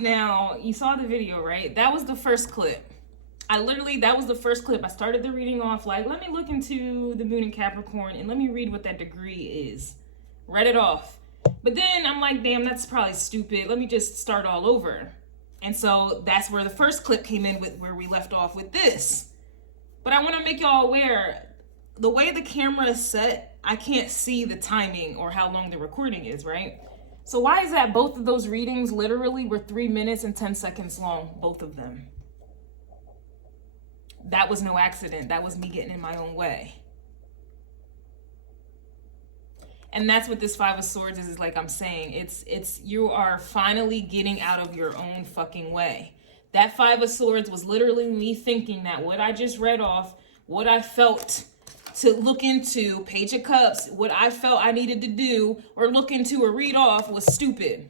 Now, you saw the video, right? That was the first clip. That was the first clip. I started the reading off like, let me look into the moon in Capricorn and let me read what that degree is. Read it off. But then I'm like, damn, that's probably stupid. Let me just start all over. And so that's where the first clip came in, with where we left off with this. But I want to make y'all aware, the way the camera is set, I can't see the timing or how long the recording is, right? So why is that both of those readings literally were 3 minutes and 10 seconds long, both of them? That was no accident. That was me getting in my own way. And that's what this Five of Swords is like I'm saying. It's you are finally getting out of your own fucking way. That Five of Swords was literally me thinking that what I just read off, what I felt to look into, Page of Cups, what I felt I needed to do or look into or read off was stupid.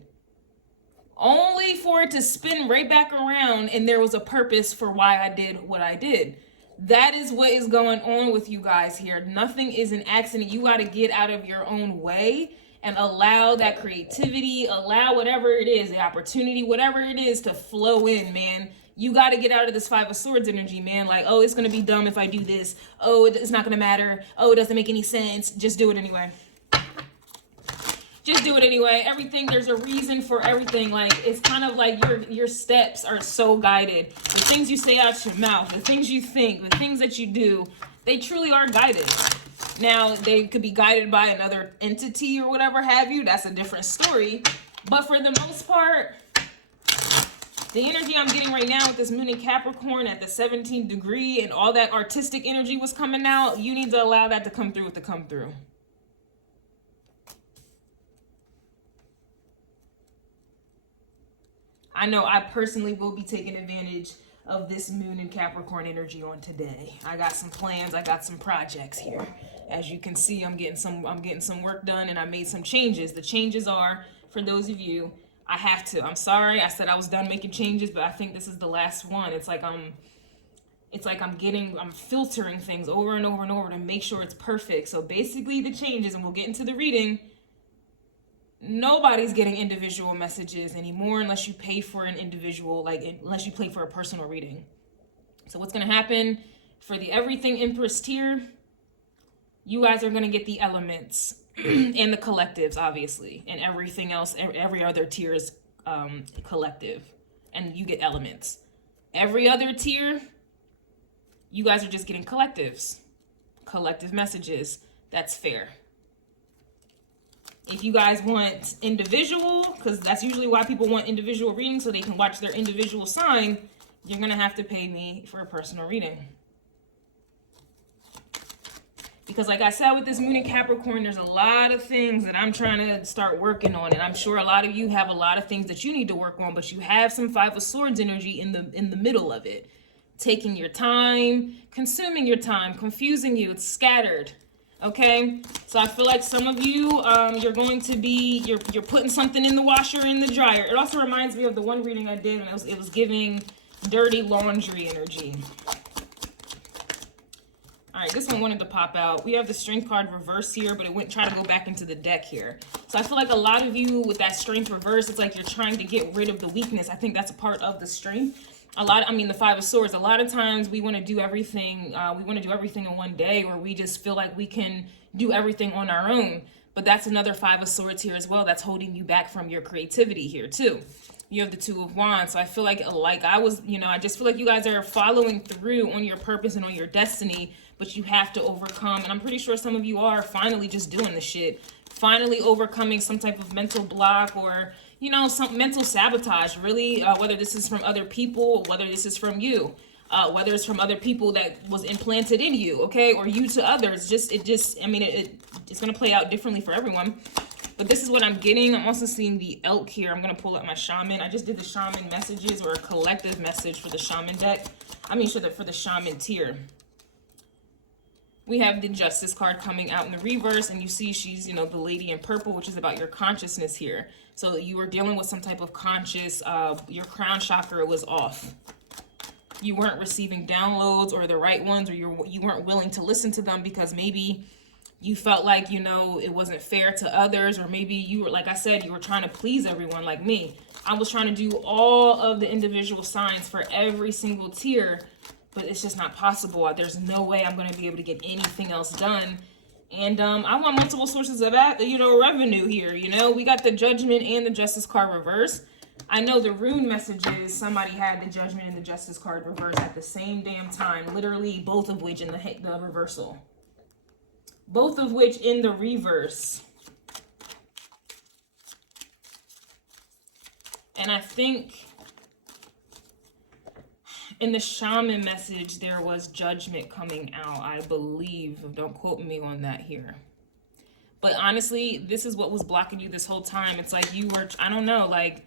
Only for it to spin right back around and there was a purpose for why I did what I did. That is what is going on with you guys here. Nothing is an accident. You got to get out of your own way and allow that creativity, allow whatever it is, the opportunity, whatever it is to flow in, man. You got to get out of this Five of Swords energy, man. Like, oh, it's going to be dumb if I do this. Oh, it's not going to matter. Oh, it doesn't make any sense. Just do it anyway. Just do it anyway. Everything, there's a reason for everything. Like, it's kind of like your steps are so guided. The things you say out your mouth, the things you think, the things that you do, they truly are guided. Now, they could be guided by another entity or whatever have you. That's a different story. But for the most part, the energy I'm getting right now with this moon in Capricorn at the 17th degree and all that artistic energy was coming out, you need to allow that to come through with the come through. I know I personally will be taking advantage of this moon in Capricorn energy on today. I got some plans, I got some projects here. As you can see, I'm getting some work done and I made some changes. The changes are, for those of you, I'm sorry, I said I was done making changes, but I think this is the last one. It's like I'm filtering things over and over and over to make sure it's perfect. So basically the changes, and we'll get into the reading, nobody's getting individual messages anymore unless you pay for an individual, unless you pay for a personal reading. So what's going to happen for the Everything Empress tier, you guys are going to get the elements and the collectives, obviously, and everything else, every other tier is collective, and you get elements. Every other tier, you guys are just getting collectives, collective messages. That's fair. If you guys want individual, because that's usually why people want individual readings, so they can watch their individual sign, you're going to have to pay me for a personal reading. Because like I said, with this moon in Capricorn, there's a lot of things that I'm trying to start working on. And I'm sure a lot of you have a lot of things that you need to work on, but you have some Five of Swords energy in the middle of it. Taking your time, consuming your time, confusing you. It's scattered. Okay, so I feel like some of you, you're going to be, you're putting something in the washer, in the dryer. It also reminds me of the one reading I did, and it was giving dirty laundry energy. All right, this one wanted to pop out. We have the Strength card reverse here, but it went try to go back into the deck here. So I feel like a lot of you with that Strength reverse, it's like you're trying to get rid of the weakness. I think that's a part of the Strength. The Five of Swords, a lot of times we want to do everything, in one day, or we just feel like we can do everything on our own. But that's another Five of Swords here as well. That's holding you back from your creativity here too. You have the Two of Wands. So I feel like I just feel like you guys are following through on your purpose and on your destiny, but you have to overcome. And I'm pretty sure some of you are finally just doing the shit, finally overcoming some type of mental block or, some mental sabotage, really, whether this is from other people, whether this is from you, whether it's from other people that was implanted in you, okay, or you to others. It's going to play out differently for everyone. But this is what I'm getting. I'm also seeing the Elk here. I'm going to pull up my Shaman. I just did the Shaman messages, or a collective message for the Shaman deck. For the Shaman tier. We have the Justice card coming out in the reverse, and you see she's, the lady in purple, which is about your consciousness here. So you were dealing with some type of your crown chakra was off. You weren't receiving downloads or the right ones, or you weren't willing to listen to them because maybe you felt like, you know, it wasn't fair to others, or maybe you were, like I said, you were trying to please everyone like me. I was trying to do all of the individual signs for every single tier, but it's just not possible. There's no way I'm going to be able to get anything else done. And I want multiple sources of, revenue here. You know, we got the Judgment and the Justice card reverse. I know the rune messages, somebody had the Judgment and the Justice card reverse at the same damn time, literally both of which in the reversal. Both of which in the reverse. And I think in the Shaman message, there was Judgment coming out, I believe. Don't quote me on that here. But honestly, this is what was blocking you this whole time. It's like you were, I don't know, like,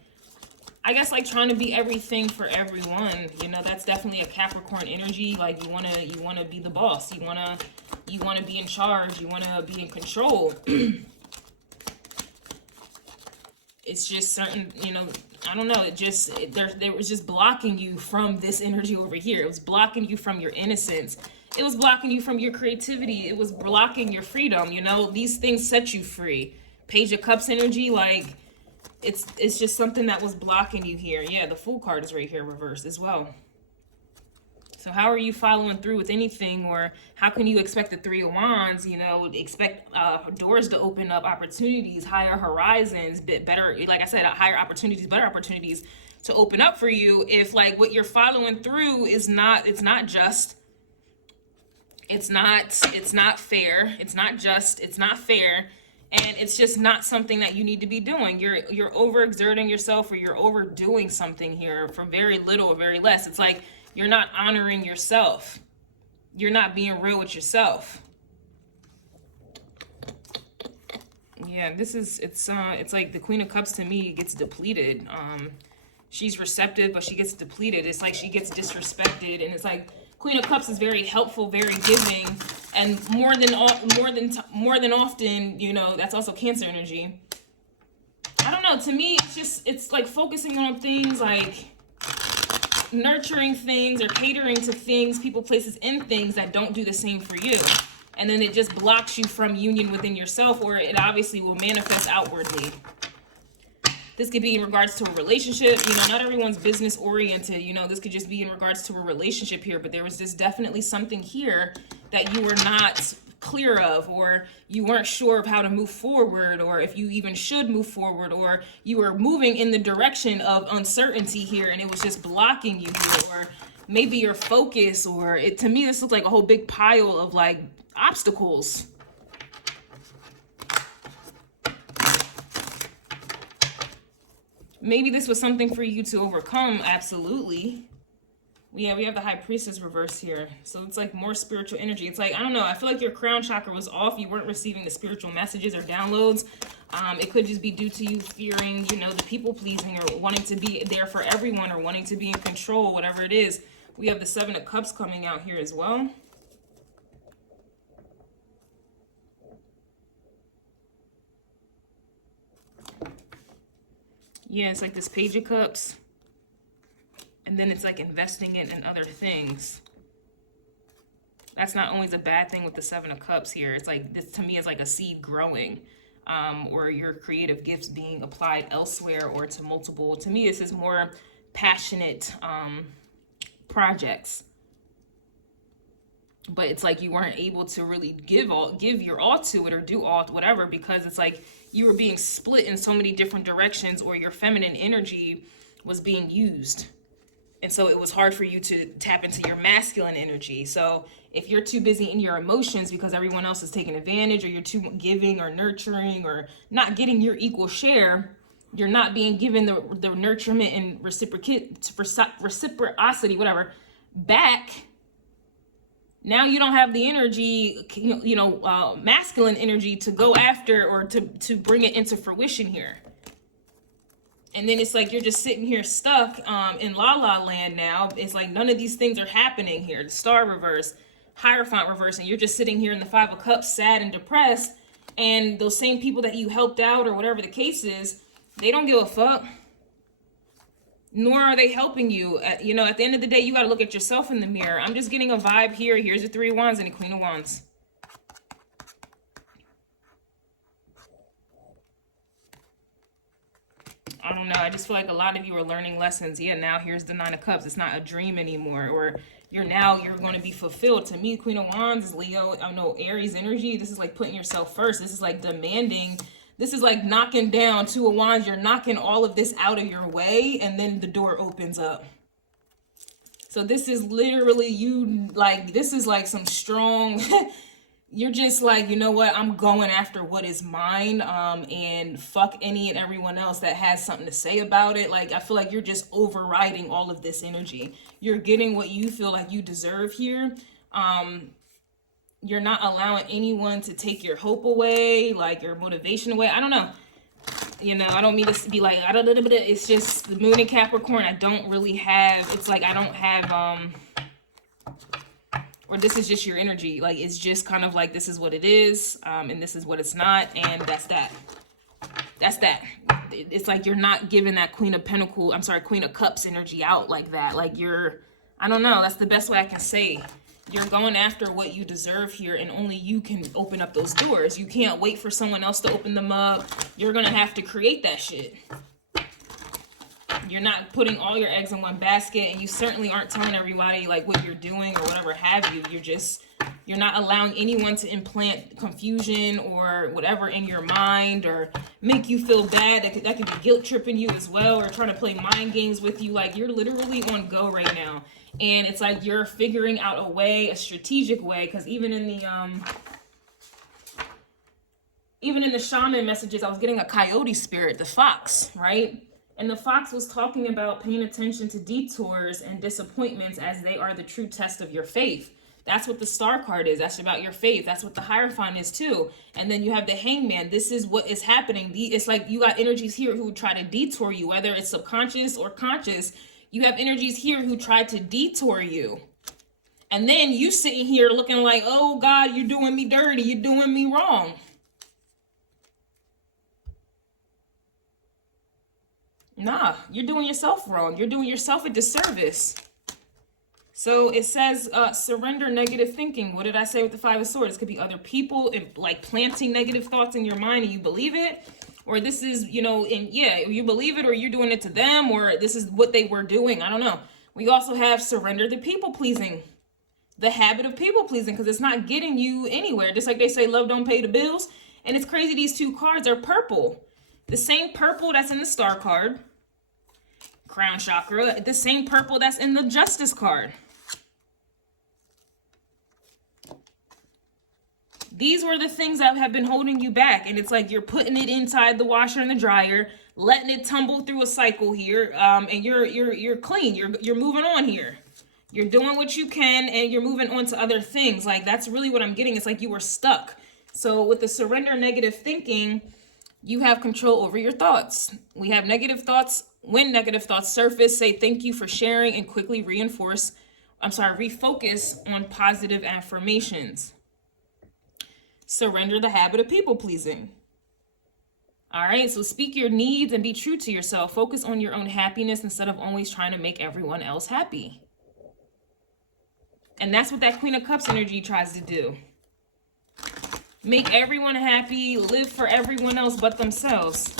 I guess like trying to be everything for everyone. You know, that's definitely a Capricorn energy. Like you wanna be the boss. You wanna be in charge. You wanna be in control. It's just certain, you know, I don't know. There was just blocking you from this energy over here. It was blocking you from your innocence. It was blocking you from your creativity. It was blocking your freedom. You know, these things set you free. Page of Cups energy, like it's just something that was blocking you here. Yeah, the Fool card is right here reversed as well. So how are you following through with anything, or how can you expect the Three of Wands, you know, expect doors to open up, opportunities, higher horizons, better, like I said, higher opportunities, better opportunities to open up for you if like what you're following through is not, it's not just, it's not fair, it's not just, it's not fair, and it's just not something that you need to be doing. You're overexerting yourself, or you're overdoing something here from very little or very less. It's like, you're not honoring yourself. You're not being real with yourself. Yeah, it's like the Queen of Cups to me gets depleted. She's receptive, but she gets depleted. It's like she gets disrespected, and it's like Queen of Cups is very helpful, very giving, and more than often, you know, that's also Cancer energy. I don't know. To me, it's like focusing on things like nurturing things or catering to things, people, places, and things that don't do the same for you. And then it just blocks you from union within yourself, or it obviously will manifest outwardly. This could be in regards to a relationship. You know, not everyone's business oriented. You know, this could just be in regards to a relationship here, but there was just definitely something here that you were not clear of, or you weren't sure of how to move forward, or if you even should move forward, or you were moving in the direction of uncertainty here and it was just blocking you here, or maybe your focus, or it, to me this looks like a whole big pile of like obstacles. Maybe this was something for you to overcome. Absolutely. Yeah, we have the High Priestess reverse here. So it's like more spiritual energy. It's like, I don't know, I feel like your crown chakra was off. You weren't receiving the spiritual messages or downloads. It could just be due to you fearing, you know, the people pleasing, or wanting to be there for everyone, or wanting to be in control, whatever it is. We have the Seven of Cups coming out here as well. Yeah, it's like this Page of Cups. And then it's like investing it in other things. That's not always a bad thing with the Seven of Cups here. It's like, this to me is like a seed growing, or your creative gifts being applied elsewhere or to multiple. To me, this is more passionate projects. But it's like you weren't able to really give your all to it, or do all whatever, because it's like you were being split in so many different directions, or your feminine energy was being used. And so it was hard for you to tap into your masculine energy. So if you're too busy in your emotions because everyone else is taking advantage, or you're too giving or nurturing, or not getting your equal share, you're not being given the nurturement and reciprocity, whatever, back. Now you don't have the energy, masculine energy to go after, or to bring it into fruition here. And then it's like you're just sitting here stuck in La La Land now. It's like none of these things are happening here. The Star reverse, Hierophant reverse, and you're just sitting here in the Five of Cups, sad and depressed. And those same people that you helped out, or whatever the case is, they don't give a fuck. Nor are they helping you. At the end of the day, you got to look at yourself in the mirror. I'm just getting a vibe here. Here's the Three of Wands and the Queen of Wands. know. I just feel like a lot of you are learning lessons. Yeah, now here's the Nine of Cups. It's not a dream anymore. Or you're going to be fulfilled. To me, Queen of Wands is Leo. I know Aries energy. This is like putting yourself first. This is like demanding. This is like knocking down. Two of Wands. You're knocking all of this out of your way. And then the door opens up. So this is literally you, like, this is like some strong... You're just like, you know what, I'm going after what is mine, and fuck any and everyone else that has something to say about it. Like, I feel like you're just overriding all of this energy. You're getting what you feel like you deserve here. You're not allowing anyone to take your hope away, like your motivation away. I don't know. You know, I don't mean this to be like, it's just the moon in Capricorn. I don't really have, it's like I don't have, or this is just your energy. Like, it's just kind of like, this is what it is, and this is what it's not, and that's that. That's that. It's like you're not giving that Queen of Cups energy out like that. Like you're, I don't know, that's the best way I can say. You're going after what you deserve here, and only you can open up those doors. You can't wait for someone else to open them up. You're gonna have to create that shit. You're not putting all your eggs in one basket, and you certainly aren't telling everybody like what you're doing or whatever have you. You're not allowing anyone to implant confusion or whatever in your mind or make you feel bad. That could be guilt tripping you as well, or trying to play mind games with you. Like, you're literally on go right now. And it's like you're figuring out a way, a strategic way, because even in the shaman messages, I was getting a coyote spirit, the fox, right? And the fox was talking about paying attention to detours and disappointments, as they are the true test of your faith. That's what the star card is. That's about your faith. That's what the Hierophant is too. And then you have the Hangman. This is what is happening. It's like you got energies here who try to detour you, whether it's subconscious or conscious. You have energies here who try to detour you. And then you sitting here looking like, oh God, you're doing me dirty. You're doing me wrong. Nah, you're doing yourself wrong. You're doing yourself a disservice. So it says, surrender negative thinking. What did I say with the Five of Swords? It could be other people and like planting negative thoughts in your mind and you believe it. Or this is, you know, and yeah, you believe it, or you're doing it to them, or this is what they were doing. I don't know. We also have surrender the people pleasing. The habit of people pleasing, because it's not getting you anywhere. Just like they say, love don't pay the bills. And it's crazy, these two cards are purple. The same purple that's in the star card, crown chakra, the same purple that's in the justice card. These were the things that have been holding you back. And it's like you're putting it inside the washer and the dryer, letting it tumble through a cycle here. And you're clean. You're moving on here. You're doing what you can, and you're moving on to other things. Like, that's really what I'm getting. It's like you were stuck. So with the surrender negative thinking, you have control over your thoughts. We have negative thoughts. When negative thoughts surface, say thank you for sharing and quickly refocus on positive affirmations. Surrender the habit of people pleasing. All right, so speak your needs and be true to yourself. Focus on your own happiness instead of always trying to make everyone else happy. And that's what that Queen of Cups energy tries to do. Make everyone happy, live for everyone else but themselves.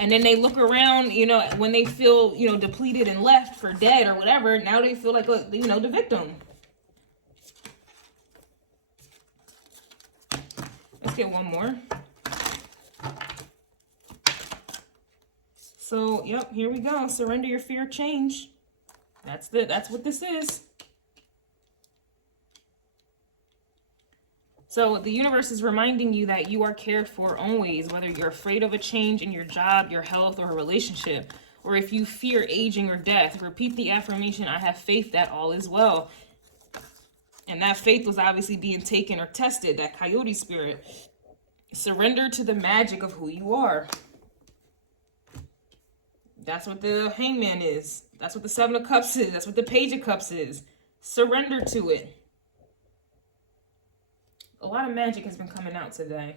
And then they look around, you know, when they feel, you know, depleted and left for dead or whatever, now they feel like, you know, the victim. Let's get one more. So, yep, here we go. Surrender your fear of change. That's what this is. So the universe is reminding you that you are cared for always, whether you're afraid of a change in your job, your health, or a relationship, or if you fear aging or death. Repeat the affirmation, I have faith that all is well. And that faith was obviously being taken or tested, that coyote spirit. Surrender to the magic of who you are. That's what the Hangman is. That's what the Seven of Cups is. That's what the Page of Cups is. Surrender to it. A lot of magic has been coming out today.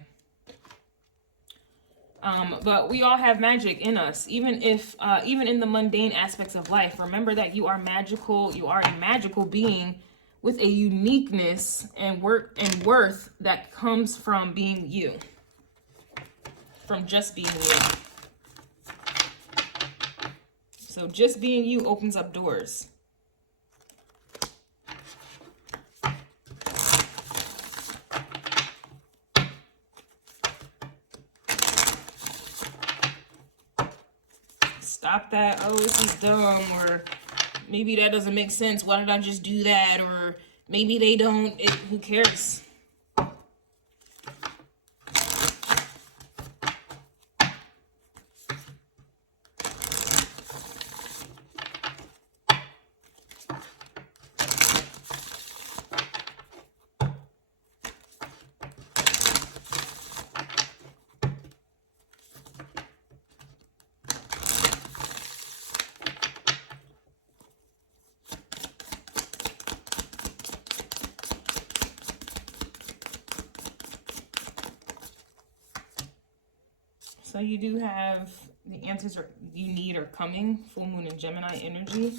But we all have magic in us, even in the mundane aspects of life. Remember that you are magical. You are a magical being with a uniqueness and worth that comes from being you. From just being you. So just being you opens up doors. Stop that, oh, this is dumb, or maybe that doesn't make sense. Why did I just do that? Or maybe they don't, who cares? So you do have the answers you need are coming. Full moon and Gemini energy.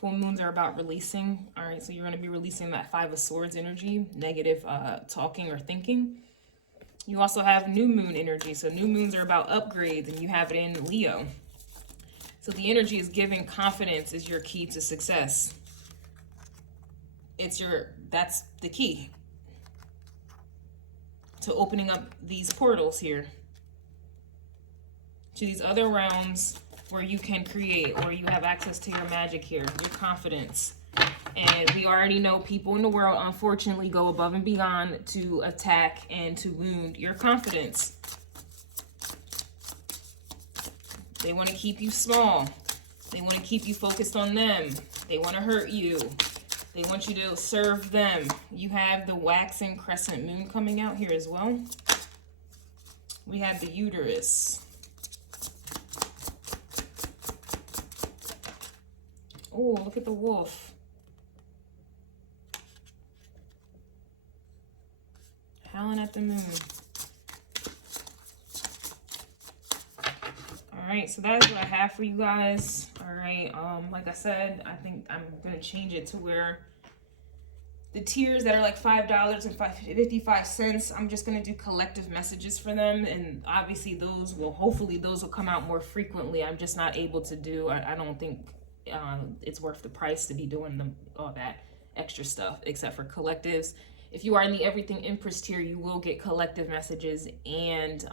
Full moons are about releasing. All right, so you're going to be releasing that Five of Swords energy, negative talking or thinking. You also have new moon energy. So new moons are about upgrades, and you have it in Leo. So the energy is giving confidence is your key to success. That's the key to opening up these portals here to these other realms where you can create, or you have access to your magic here, your confidence. And we already know people in the world, unfortunately, go above and beyond to attack and to wound your confidence. They want to keep you small. They want to keep you focused on them. They want to hurt you. They want you to serve them. You have the waxing crescent moon coming out here as well. We have the uterus. Oh, look at the wolf. Howling at the moon. All right, so that's what I have for you guys. All right, like I said, I think I'm gonna change it to where the tiers that are like $5.55, I'm just gonna do collective messages for them, and obviously hopefully those will come out more frequently. I'm just not able to do. I don't think it's worth the price to be doing all that extra stuff, except for collectives. If you are in the Everything Empress tier, you will get collective messages and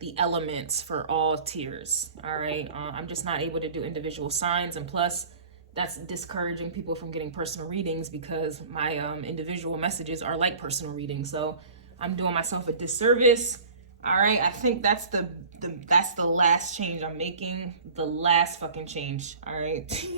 the elements for all tiers. All right, I'm just not able to do individual signs, and plus that's discouraging people from getting personal readings because my individual messages are like personal readings. So I'm doing myself a disservice. All right, I think that's the last change I'm making. The last fucking change. All right.